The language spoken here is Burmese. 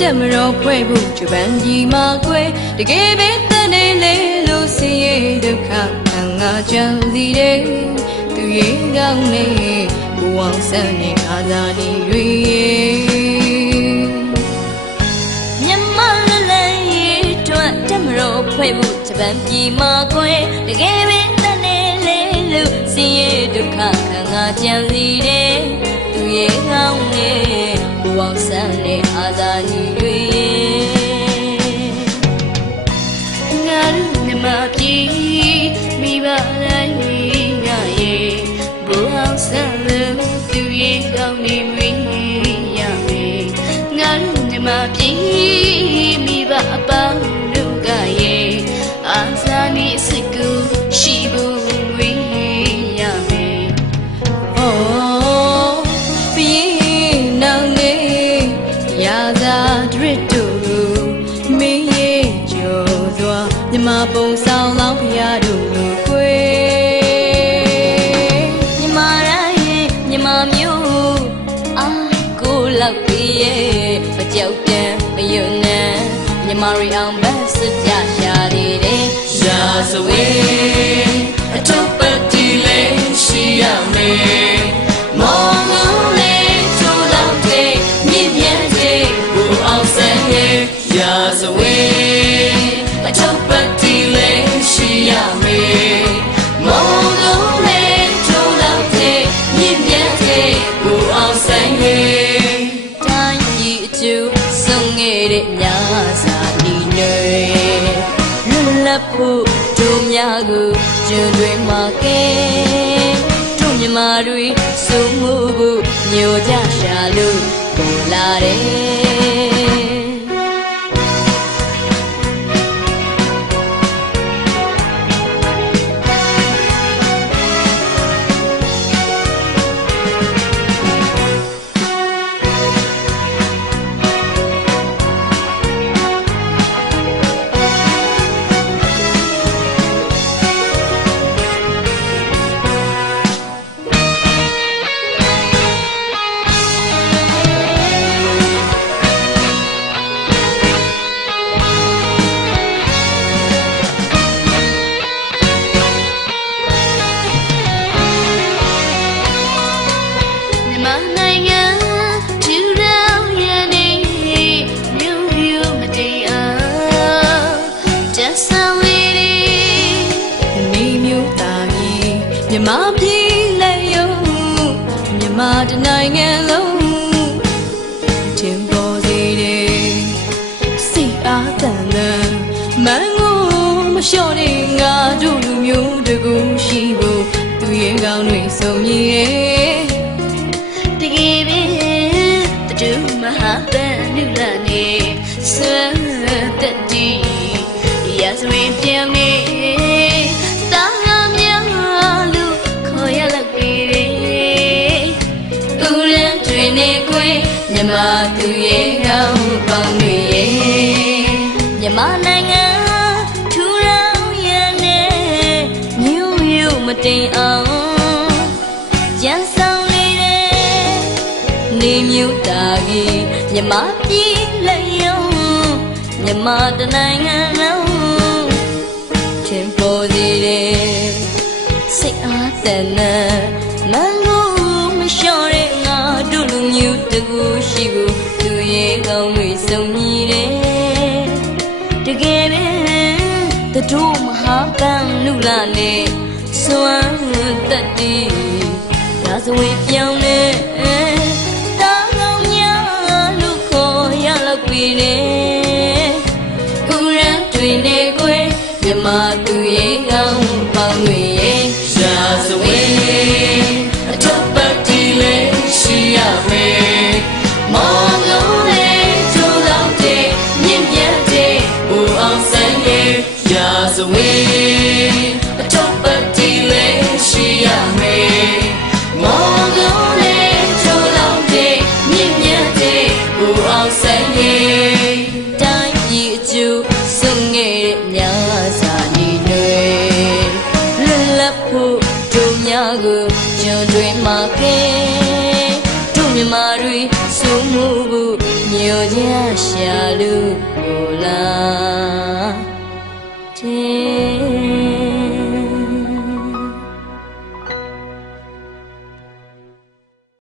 တက်မတော်ဖွဲ့ဖို့ဂျပန်ကြီးမှာကွယ်တကယ်ပဲတန်နေလေလို့စီရဲ့ဒုက္ခခံငါကြံစီတယ်သူရဲ့ကောင်းနေဘဝဆန်းနေအာဇာနည်တွေမြန်မာလလန်ရေးတွတ်တက်မတော်ဖွဲ့ဖို့ဂျပန်ပြည်မှာကွယ်တကယ်ပဲတန်နေလေလို့စီရဲ့ဒုက္ခခံငါကြံစီတယ်သူရဲ့ကောင်းနေဘ ဝဆန်းနေအာဇာနည်တွေငါတို့မြမပြည်မိဘတိုင်းငါရဲ့ဘဝဆန်းလို့သူရဲ့ကောင်းနေမွေးရမယ်ငါတို့မြမပြည်မိဘအပေါင်း ကိုလောက်ပြီးရဲ့မကြောက်ပြန်မယွန်းနဲ့မြမရီအောင်ဘတ်စကြရှာသေးတယ်ရာဇဝေအထုပ်ပတ်တီလေးရှိရမယ်မော လွတ်လပ်ဖို့တို့များကိုကျွန်းတွေမှာကဲတို့မြမာတွေစုမှုဖို့ညိုကြရှာလို့ပေါ်လာတယ် မြန်မာပြည်လက်ယုံမြန်မာတနိုင်ငံလုံးထင်ပေါ်စေတယ်စိတ်အားတန်တန်မန်းကိုမလျှော့နေငါတို့လူမျိုးတကူရှိဖို့သူရဲ့ကောင်းတွေစုံညီရဲ့တကယ်ပဲတူမဟာပန်လူလာနေဆွမ်း ဦးရန်တွင်နေခွေမြမသူရဲ့ကောင်းပေါင်းတွေရဲ့မြမနိုင်ငံထူထောင်ရနေမြို့မြို့မတင်အောင်ရန်ဆောင်လေးတဲ့နေမျိုးတာကြီးမြမပြည်လက်ယုံမြမတနိုင်ငံလုံးချင်ပေါ်စီတယ်စိတ်အားတန်နဲ့မန် ကူရှိကိုသူရဲ့ကောင်းတွေစုံညီတယ်တကယ်ပဲတတို့မဟာကံလူလာနေစွမ်းတက်တီဒါဆိုရင်ပြောင်းနေတာကောင်းများလူခေါ်ရလောက်ပြီလေဦးရန်တွင်နေကွယ်မြမ လူကိုလာတဲ့